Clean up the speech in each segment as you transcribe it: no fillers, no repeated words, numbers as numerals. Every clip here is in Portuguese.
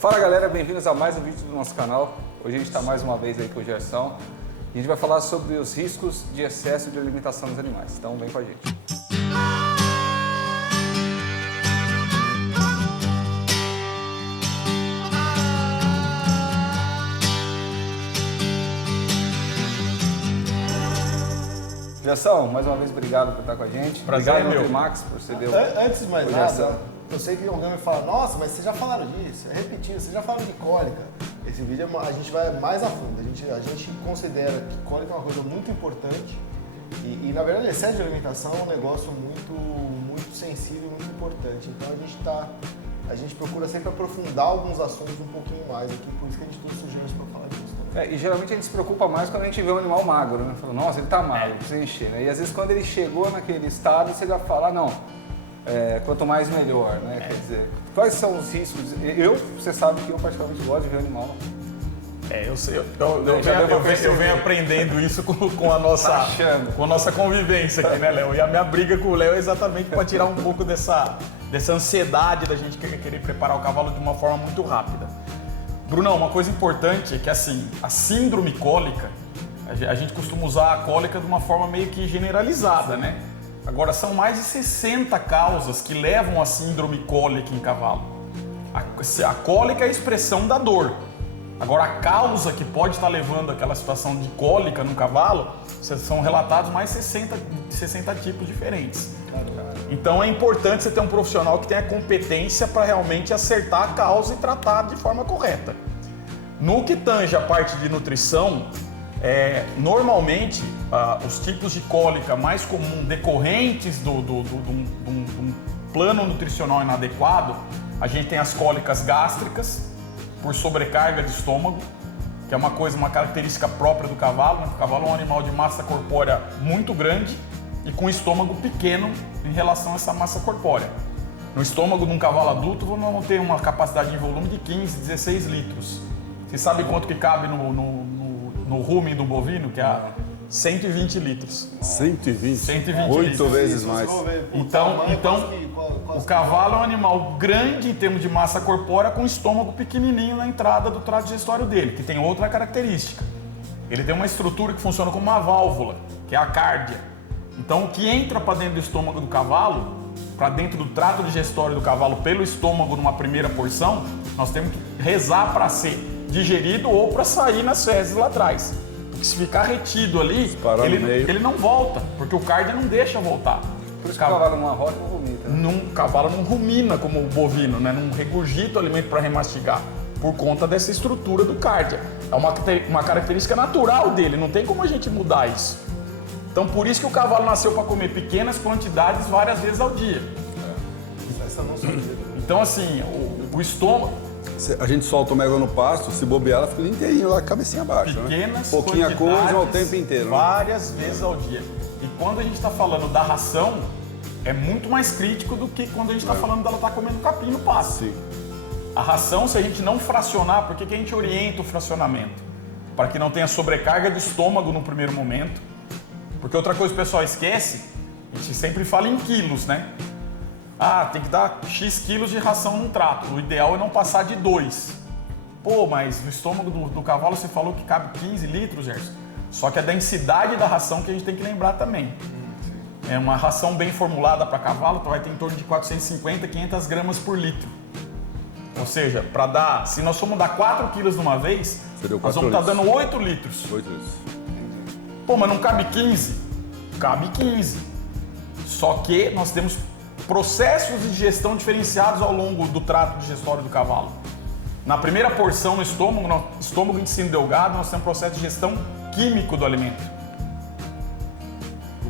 Fala galera, bem-vindos a mais um vídeo do nosso canal. Hoje a gente está mais uma vez aí com o Gerson e a gente vai falar sobre os riscos de excesso de alimentação dos animais. Então vem com a gente. Gerson, mais uma vez obrigado por estar com a gente. Prazer obrigado é meu. Max por ceder Antes de mais nada, eu sei que alguém vai falar, nossa, mas vocês já falaram disso, é repetido, vocês já falaram de cólica. Esse vídeo a gente vai mais a fundo, a gente considera que cólica é uma coisa muito importante e na verdade, excesso de alimentação é um negócio muito sensível, muito importante. Então a gente procura sempre aprofundar alguns assuntos um pouquinho mais aqui, por isso que a gente trouxe sugestões para falar disso também. E geralmente a gente se preocupa mais quando a gente vê um animal magro, né? Fala, nossa, ele tá magro, precisa encher, né? E às vezes quando ele chegou naquele estado, você já fala, não, quanto mais melhor, né? Quer dizer, quais são os riscos? Você sabe que eu particularmente gosto de ver animal. Eu venho aprendendo isso com a nossa convivência aqui, né, Léo? E a minha briga com o Léo é exatamente para tirar um pouco dessa ansiedade da gente querer preparar o cavalo de uma forma muito rápida. Brunão, uma coisa importante é que assim, a síndrome cólica, a gente costuma usar a cólica de uma forma meio que generalizada, né? Agora, são mais de 60 causas que levam à síndrome cólica em cavalo. A cólica é a expressão da dor. Agora, a causa que pode estar levando àquela situação de cólica no cavalo, são relatados mais de 60 tipos diferentes. Então, é importante você ter um profissional que tenha competência para realmente acertar a causa e tratar de forma correta. No que tange a parte de nutrição, normalmente, os tipos de cólica mais comuns decorrentes de um plano nutricional inadequado, a gente tem as cólicas gástricas, por sobrecarga de estômago, que é uma característica própria do cavalo, né? O cavalo é um animal de massa corpórea muito grande e com estômago pequeno em relação a essa massa corpórea. No estômago de um cavalo adulto, vamos ter uma capacidade de volume de 15, 16 litros. Você sabe quanto que cabe no rumen do bovino? Que é 120 litros. 120? 120 8 litros. vezes mais. Então o cavalo é um animal grande em termos de massa corpórea com estômago pequenininho na entrada do trato digestório dele, que tem outra característica. Ele tem uma estrutura que funciona como uma válvula, que é a cárdia. Então o que entra para dentro do estômago do cavalo, para dentro do trato digestório do cavalo pelo estômago numa primeira porção, nós temos que rezar para ser digerido ou para sair nas fezes lá atrás. Porque se ficar retido ali, ele não volta, porque o cárdia não deixa voltar. Por isso que o cavalo numa roda não vomita. Né? O cavalo não rumina como o bovino, né? Não regurgita o alimento para remastigar, por conta dessa estrutura do cárdia. É uma característica natural dele, não tem como a gente mudar isso. Então por isso que o cavalo nasceu para comer pequenas quantidades várias vezes ao dia. Então assim, o estômago... A gente solta o mega no pasto, se bobear, ela fica inteirinho lá, cabecinha abaixo, pequenas né? Pouquinha coisa ao tempo inteiro. Várias vezes ao dia. E quando a gente está falando da ração, é muito mais crítico do que quando a gente está falando dela estar comendo capim no pasto. Sim. A ração, se a gente não fracionar, por que a gente orienta o fracionamento? Para que não tenha sobrecarga de estômago no primeiro momento. Porque outra coisa que o pessoal esquece, a gente sempre fala em quilos, né? Tem que dar X quilos de ração num trato. O ideal é não passar de 2. Pô, mas no estômago do cavalo você falou que cabe 15 litros, Gerson. Só que a densidade da ração que a gente tem que lembrar também. É uma ração bem formulada para cavalo, então vai ter em torno de 450, 500 gramas por litro. Ou seja, se nós formos dar 4 quilos de uma vez, nós vamos estar dando 8 litros. 8 litros. Pô, mas não cabe 15? Cabe 15. Só que nós temos processos de digestão diferenciados ao longo do trato digestório do cavalo. Na primeira porção no estômago intestino delgado, nós temos um processo de digestão químico do alimento.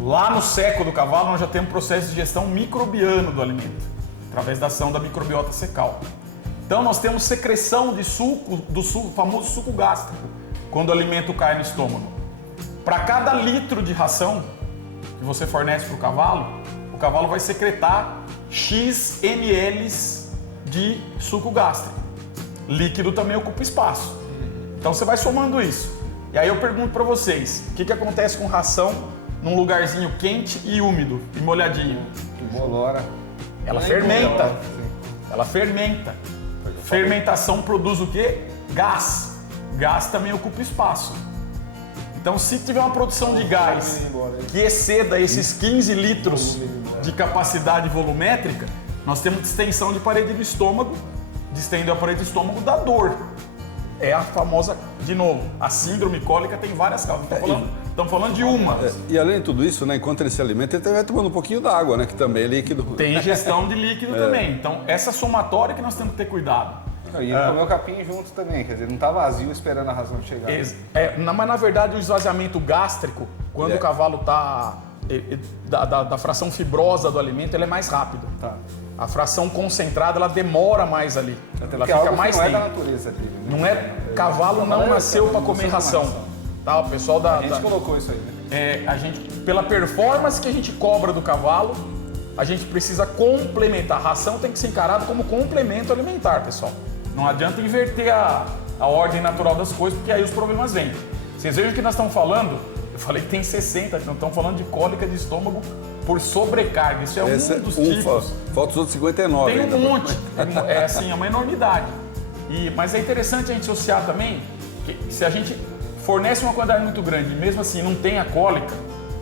Lá no seco do cavalo, nós já temos um processo de digestão microbiano do alimento, através da ação da microbiota fecal. Então nós temos secreção de suco, famoso suco gástrico, quando o alimento cai no estômago. Para cada litro de ração que você fornece para o cavalo vai secretar X ml de suco gástrico. Líquido também ocupa espaço. Então você vai somando isso. E aí eu pergunto para vocês, o que acontece com ração num lugarzinho quente e úmido e molhadinho? Bolora. Ela fermenta. Ela fermenta. Fermentação produz o quê? Gás. Gás também ocupa espaço. Então, se tiver uma produção de gás que exceda esses 15 litros de capacidade volumétrica, nós temos distensão de parede do estômago. Distende a parede do estômago dá dor. É a famosa, de novo, a síndrome cólica tem várias causas. Estamos falando de uma. E além de tudo isso, né, enquanto ele se alimenta, ele vai tomando um pouquinho d'água, né, que também é líquido. Tem ingestão de líquido também. Então, essa somatória que nós temos que ter cuidado. E ele comeu capim junto também, quer dizer, não está vazio esperando a ração chegar. Mas na verdade o esvaziamento gástrico, quando o cavalo está da fração fibrosa do alimento, ele é mais rápido. Tá. A fração concentrada, ela demora mais ali. Ela fica mais não tempo. É da natureza dele, né? Não é, cavalo não nasceu para comer ração. Tá? O pessoal A gente colocou isso aí, né? A gente, pela performance que a gente cobra do cavalo, a gente precisa complementar. A ração tem que ser encarada como complemento alimentar, pessoal. Não adianta inverter a ordem natural das coisas, porque aí os problemas vêm. Vocês vejam que nós estamos falando, eu falei que tem 60, nós estamos falando de cólica de estômago por sobrecarga. Isso é um dos tipos. Falta os outros 59. Tem um monte. É uma enormidade. Mas é interessante a gente associar também que se a gente fornece uma quantidade muito grande e mesmo assim não tem a cólica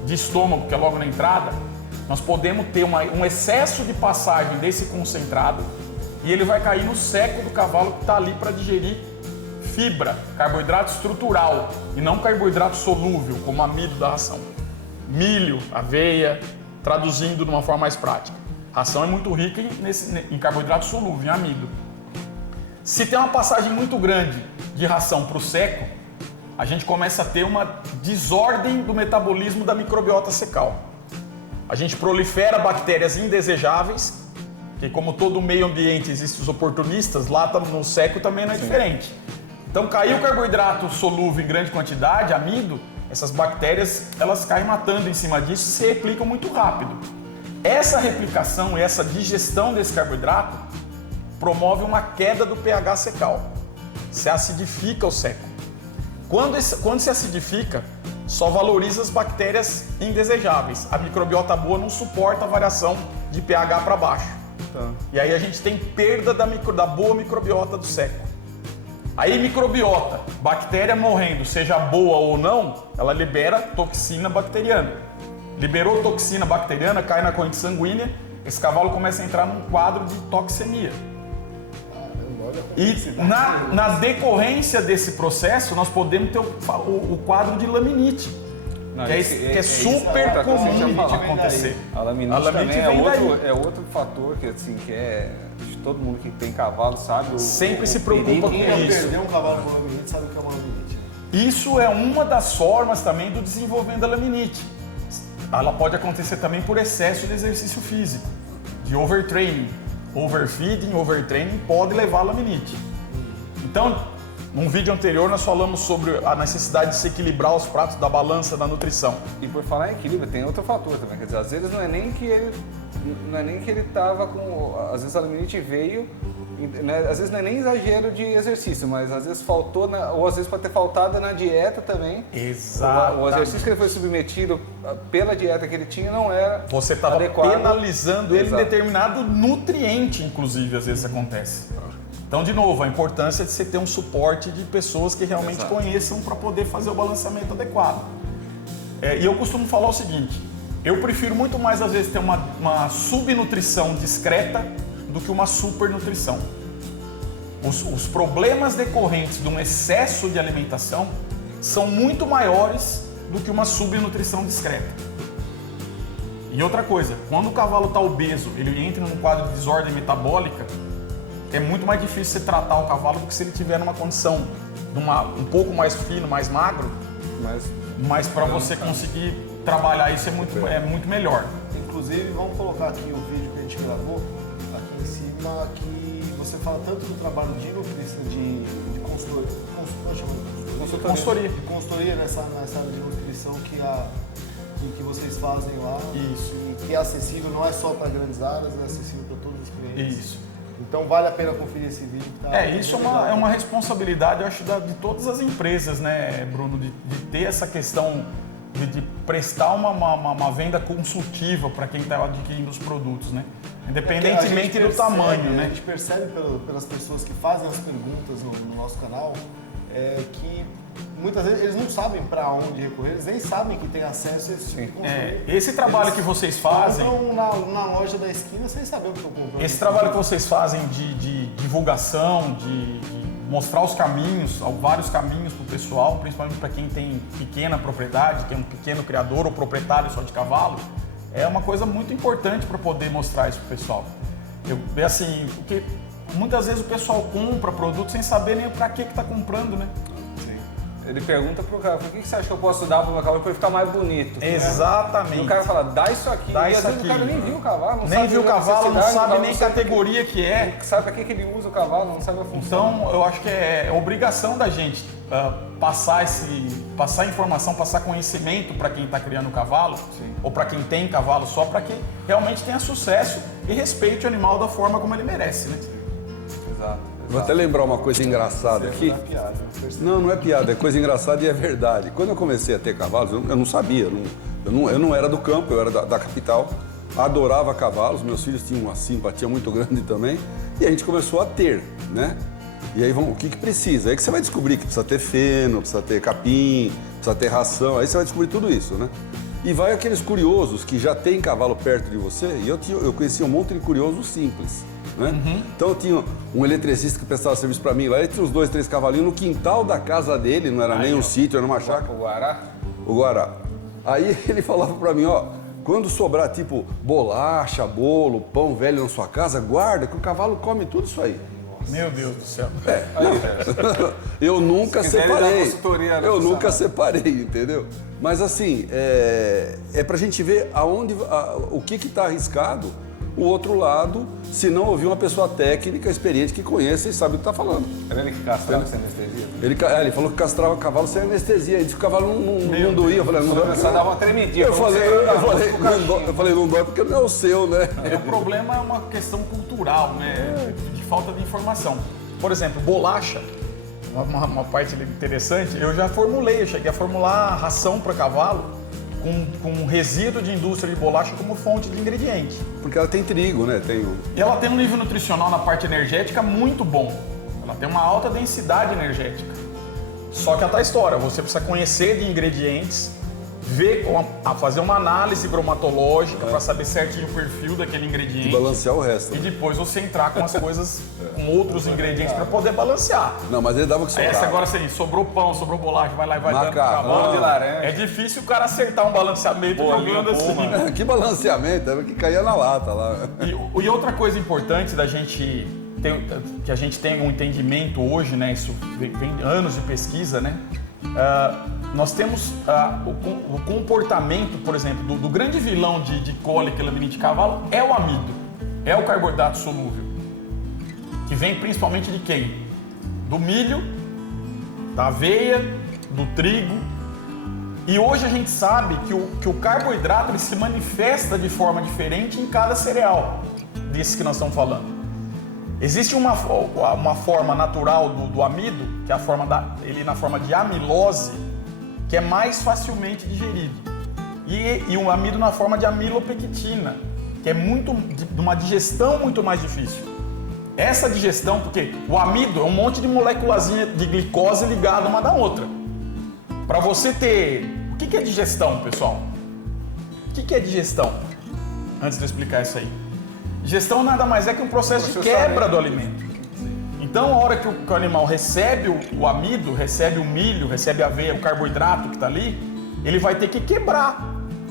de estômago, que é logo na entrada, nós podemos ter um excesso de passagem desse concentrado e ele vai cair no seco do cavalo que está ali para digerir fibra, carboidrato estrutural e não carboidrato solúvel, como amido da ração. Milho, aveia, traduzindo de uma forma mais prática. A ração é muito rica em carboidrato solúvel, em amido. Se tem uma passagem muito grande de ração para o seco, a gente começa a ter uma desordem do metabolismo da microbiota secal. A gente prolifera bactérias indesejáveis, que como todo meio ambiente existem os oportunistas, lá no seco também não é diferente. Então caiu o carboidrato solúvel em grande quantidade, amido, essas bactérias elas caem matando em cima disso e se replicam muito rápido. Essa replicação e essa digestão desse carboidrato promove uma queda do pH secal. Se acidifica o seco. Quando se acidifica, só valoriza as bactérias indesejáveis. A microbiota boa não suporta a variação de pH para baixo. Tá. E aí a gente tem perda da boa microbiota do seco. Aí microbiota, bactéria morrendo, seja boa ou não, ela libera toxina bacteriana. Liberou toxina bacteriana, cai na corrente sanguínea, esse cavalo começa a entrar num quadro de toxemia. E na decorrência desse processo, nós podemos ter o quadro de laminite, que é super comum acontecer. A laminite também é outro fator que, assim, que todo mundo que tem cavalo sabe. Sempre se preocupa com isso. Perder um cavalo com laminite sabe o que é uma laminite. Isso é uma das formas também do desenvolvimento da laminite. Ela pode acontecer também por excesso de exercício físico, de overtraining. Overfeeding, overtraining pode levar a laminite. Então, num vídeo anterior nós falamos sobre a necessidade de se equilibrar os pratos da balança da nutrição. E por falar em equilíbrio, tem outro fator também, quer dizer, às vezes não é nem que ele estava com, às vezes a laminite veio, né, às vezes não é nem exagero de exercício, mas às vezes faltou, ou às vezes pode ter faltado na dieta também. Exato. O exercício que ele foi submetido pela dieta que ele tinha não era Você estava penalizando ele em Exato. determinado nutriente, inclusive, às vezes acontece. Então, de novo, a importância de você ter um suporte de pessoas que realmente Exato. conheçam para poder fazer o balanceamento adequado. E eu costumo falar o seguinte, eu prefiro muito mais, às vezes, ter uma subnutrição discreta do que uma supernutrição. Os problemas decorrentes de um excesso de alimentação são muito maiores do que uma subnutrição discreta. E outra coisa, quando o cavalo está obeso, ele entra num quadro de desordem metabólica, é muito mais difícil você tratar o cavalo do que se ele tiver numa condição um pouco mais fino, mais magro, mas para você conseguir trabalhar isso é muito melhor. Inclusive, vamos colocar aqui o vídeo que a gente gravou, aqui em cima, que você fala tanto do trabalho de nutrição, de consultoria nessa área de nutrição que vocês fazem lá. Isso. E que é acessível, não é só para grandes áreas, é acessível para todos os clientes. Isso. Então vale a pena conferir esse vídeo. Que tá Isso é uma responsabilidade, eu acho, de todas as empresas, né, Bruno, de ter essa questão de prestar uma venda consultiva para quem está adquirindo os produtos, né? Independentemente do tamanho, né? A gente percebe pelas pessoas que fazem as perguntas no nosso canal que muitas vezes eles não sabem para onde recorrer, eles nem sabem que tem acesso a esse tipo de controle. Esse trabalho que vocês fazem... na loja da esquina sem saber o que estão comprando. Esse trabalho que vocês fazem de divulgação, de mostrar os caminhos, vários caminhos para o pessoal, principalmente para quem tem pequena propriedade, que é um pequeno criador ou proprietário só de cavalo, é uma coisa muito importante para poder mostrar isso para o pessoal. Assim, porque muitas vezes o pessoal compra produto sem saber nem para que está comprando, né? Ele pergunta pro cara, por que você acha que eu posso dar pro meu cavalo para ele ficar mais bonito? Exatamente. E o cara fala, dá isso aqui. Dá e isso às vezes aqui. o cara nem viu o cavalo, não nem sabe viu o cavalo, não sabe nem categoria que é. Não sabe para que ele usa o cavalo, não sabe a função. Então, eu acho que é obrigação da gente passar informação, passar conhecimento para quem está criando o cavalo, ou para quem tem cavalo só, para que realmente tenha sucesso e respeite o animal da forma como ele merece, né? Exato. Vou até lembrar uma coisa engraçada aqui. Não é piada, é coisa engraçada e é verdade. Quando eu comecei a ter cavalos, eu não sabia, eu não era do campo, eu era da capital, adorava cavalos, meus filhos tinham uma simpatia muito grande também, e a gente começou a ter, né? E aí, o que precisa? Aí que você vai descobrir que precisa ter feno, precisa ter capim, precisa ter ração, aí você vai descobrir tudo isso, né? E vai aqueles curiosos que já tem cavalo perto de você, e eu conhecia um monte de curiosos simples. Né? Então eu tinha um eletricista que prestava serviço para mim lá, ele tinha uns 2, 3 cavalinhos no quintal da casa dele, não era nem um sítio, era uma chácara. O Guará. Aí ele falava para mim, ó, quando sobrar tipo bolacha, bolo, pão velho na sua casa, guarda que o cavalo come tudo isso aí. Meu Deus do céu. Eu nunca separei. Eu nunca funcionar. separei, entendeu? Mas assim, é pra gente ver o que está arriscado. O outro lado, se não ouvir uma pessoa técnica, experiente, que conhece e sabe o que está falando. Era ele que castrava sem anestesia? Ele falou que castrava o cavalo sem anestesia. Ele disse que o cavalo não doía. Eu falei, não dói. Só dava uma tremidinha. Eu falei, não dói porque não é o seu, né? O problema é uma questão cultural, né? De falta de informação. Por exemplo, bolacha, uma parte interessante, eu cheguei a formular ração para cavalo com resíduo de indústria de bolacha como fonte de ingrediente. Porque ela tem trigo, né? E ela tem um nível nutricional na parte energética muito bom. Ela tem uma alta densidade energética. Só que é a tal história, você precisa conhecer de ingredientes, fazer uma análise bromatológica para saber certinho o perfil daquele ingrediente. E balancear o resto. E depois você entrar com as coisas, com outros ingredientes para poder balancear. Não, mas ele dava o que sobrava. Essa agora assim, sobrou pão, sobrou bolacha, vai lá e vai dando Macarrão de laranja. É difícil o cara acertar um balanceamento jogando assim. Né? Que balanceamento, era que caía na lata lá. E outra coisa importante que a gente tem um entendimento hoje, né? Isso vem de anos de pesquisa, né? Nós temos o comportamento, por exemplo, do grande vilão de cólica e laminite de cavalo é o amido, é o carboidrato solúvel, que vem principalmente de quem? Do milho, da aveia, do trigo. E hoje a gente sabe que o carboidrato ele se manifesta de forma diferente em cada cereal desses que nós estamos falando. Existe uma forma natural do amido, que é ele na forma de amilose, que é mais facilmente digerido. E um amido na forma de amilopectina, que é de uma digestão muito mais difícil. Essa digestão, porque o amido é um monte de moléculazinha de glicose ligada uma da outra. Para você ter... O que é digestão, pessoal? O que é digestão? Antes de eu explicar isso aí. Digestão nada mais é que um processo de quebra do alimento. Então, a hora que o animal recebe o amido, recebe o milho, recebe a aveia, o carboidrato que está ali, ele vai ter que quebrar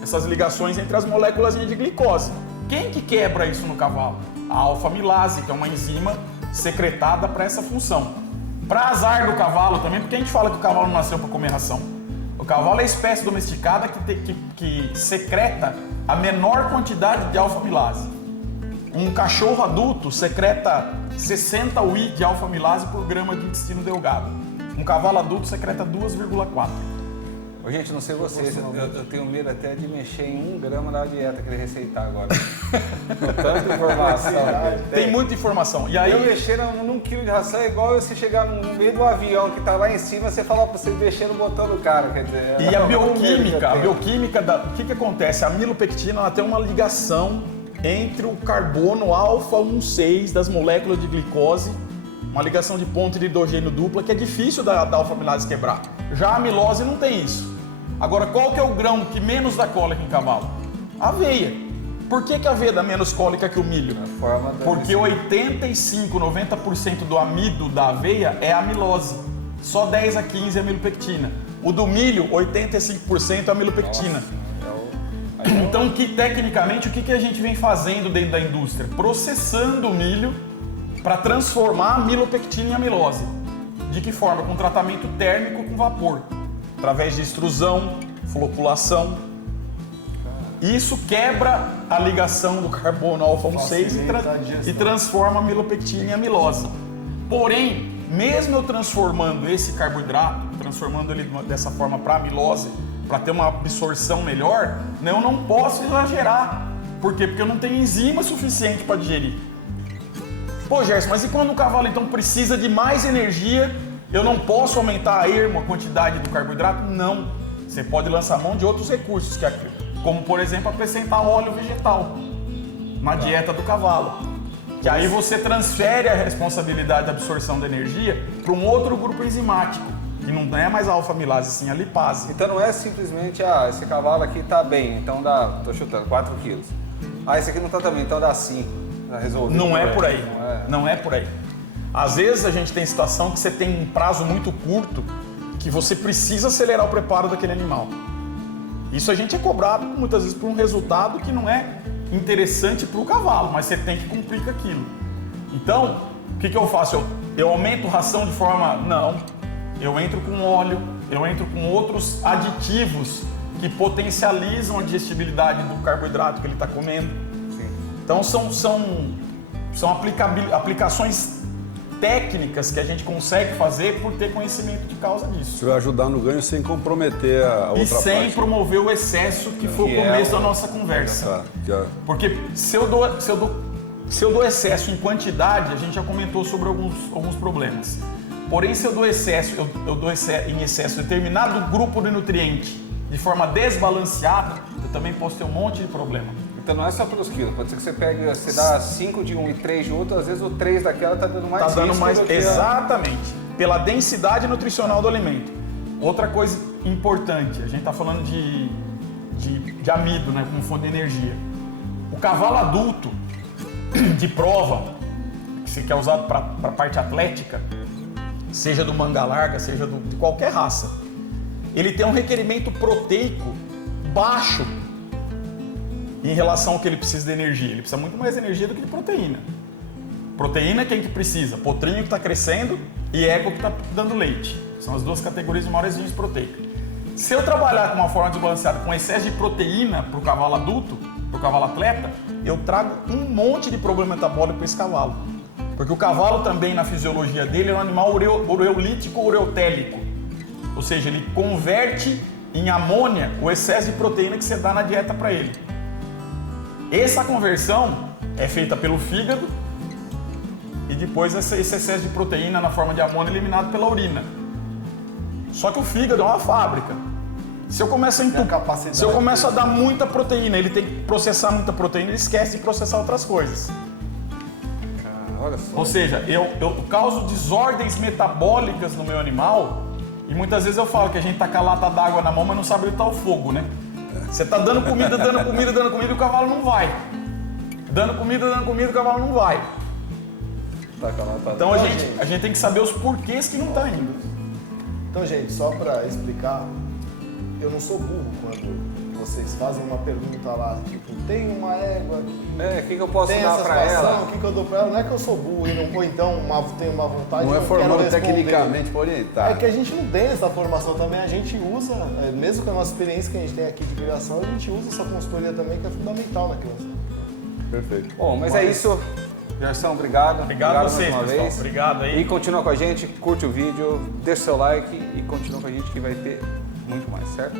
essas ligações entre as moléculas de glicose. Quem que quebra isso no cavalo? A alfa-amilase, que é uma enzima secretada para essa função. Para azar do cavalo também, porque a gente fala que o cavalo não nasceu para comer ração. O cavalo é a espécie domesticada que secreta a menor quantidade de alfa-amilase. Um cachorro adulto secreta 60 UI de alfa-amilase por grama de intestino delgado. Um cavalo adulto secreta 2,4. Ô, gente, não sei vocês, eu tenho medo até de mexer em 1 grama da dieta que ele receitar agora. Com tanta informação. Tem muita informação. E aí, eu mexer num quilo de ração é igual você chegar no meio do avião que tá lá em cima, você falar pra você mexer no botão do cara, quer dizer... E a bioquímica, o que acontece? A amilopectina ela tem uma ligação entre o carbono alfa-1,6 das moléculas de glicose, uma ligação de ponto de hidrogênio dupla que é difícil da alfa-amilase quebrar. Já a amilose não tem isso. Agora, qual que é o grão que menos dá cólica em cavalo? A aveia. Por que a aveia dá menos cólica que o milho? Porque 85, 90% do amido da aveia é amilose. Só 10 a 15 é amilopectina. O do milho, 85% é amilopectina. Então, tecnicamente, o que a gente vem fazendo dentro da indústria? Processando o milho para transformar a amilopectina em amilose. De que forma? Com tratamento térmico com vapor. Através de extrusão, floculação. Isso quebra a ligação do carbono alfa-1,6 e transforma a amilopectina em amilose. Porém, mesmo eu transformando esse carboidrato, transformando ele dessa forma para amilose, para ter uma absorção melhor, eu não posso exagerar. Por quê? Porque eu não tenho enzima suficiente para digerir. Pô, Gerson, mas e quando o cavalo então precisa de mais energia, eu não posso aumentar a quantidade do carboidrato? Não. Você pode lançar mão de outros recursos, como por exemplo acrescentar óleo vegetal na dieta do cavalo. Que aí você transfere a responsabilidade da absorção da energia para um outro grupo enzimático, que não é mais a alfa-amilase, sim a lipase. Então não é simplesmente, esse cavalo aqui tá bem, então dá, tô chutando, 4 quilos. Esse aqui não tá tão bem, então dá 5. Não é por aí. Não é por aí. Às vezes a gente tem situação que você tem um prazo muito curto que você precisa acelerar o preparo daquele animal. Isso a gente é cobrado muitas vezes por um resultado que não é interessante para o cavalo, mas você tem que cumprir com aquilo. Então, o que eu faço? Eu aumento ração de forma... Não. Eu entro com óleo, eu entro com outros aditivos que potencializam a digestibilidade do carboidrato que ele está comendo. Sim. Então, são aplicações técnicas que a gente consegue fazer por ter conhecimento de causa disso. Você vai ajudar no ganho sem comprometer a outra parte. E sem promover o excesso que foi o começo da nossa conversa. Porque se eu dou excesso em quantidade, a gente já comentou sobre alguns problemas. Porém, se eu dou excesso, em excesso determinado grupo de nutriente de forma desbalanceada, eu também posso ter um monte de problema. Então não é só pelos quilos, pode ser que você dá 5 de um e 3 de outro, às vezes o 3 daquela está dando mais risco. Está dando mais, exatamente, pela densidade nutricional do alimento. Outra coisa importante, a gente está falando de amido, né, como fonte de energia. O cavalo adulto de prova, que é usado para a parte atlética, seja do manga larga, seja de qualquer raça, ele tem um requerimento proteico baixo em relação ao que ele precisa de energia. Ele precisa muito mais de energia do que de proteína. Proteína é quem que precisa? Potrinho que está crescendo e ego que está dando leite. São as duas categorias de maior exigência proteica. Se eu trabalhar de uma forma desbalanceada com excesso de proteína para o cavalo adulto, para o cavalo atleta, eu trago um monte de problema metabólico para esse cavalo. Porque o cavalo também, na fisiologia dele, é um animal ureolítico ou ureotélico. Ou seja, ele converte em amônia o excesso de proteína que você dá na dieta para ele. Essa conversão é feita pelo fígado e depois esse excesso de proteína na forma de amônia é eliminado pela urina. Só que o fígado é uma fábrica. Se eu começo a dar muita proteína, ele tem que processar muita proteína, ele esquece de processar outras coisas. Olha só. Ou seja, eu causo desordens metabólicas no meu animal e muitas vezes eu falo que a gente tá com a lata d'água na mão, mas não sabe onde está o fogo, né? Você tá dando comida e o cavalo não vai. Dando comida, o cavalo não vai. Então a gente tem que saber os porquês que não tá indo. Então, gente, só para explicar, eu não sou burro quando vocês fazem uma pergunta lá, tipo, tem uma égua, o que eu posso dar para ela? O que eu dou para ela? Não é que eu sou burro e não, ou então tenho uma vontade, não é formado tecnicamente para orientar. É que a gente não tem essa formação também, a gente usa, mesmo com a nossa experiência que a gente tem aqui de criação, a gente usa essa consultoria também que é fundamental na criança. Perfeito. Bom, mas é isso. Gerson, obrigado. Obrigado a vocês, pessoal. Obrigado aí. E continua com a gente, curte o vídeo, deixa seu like e continua com a gente que vai ter muito mais, certo?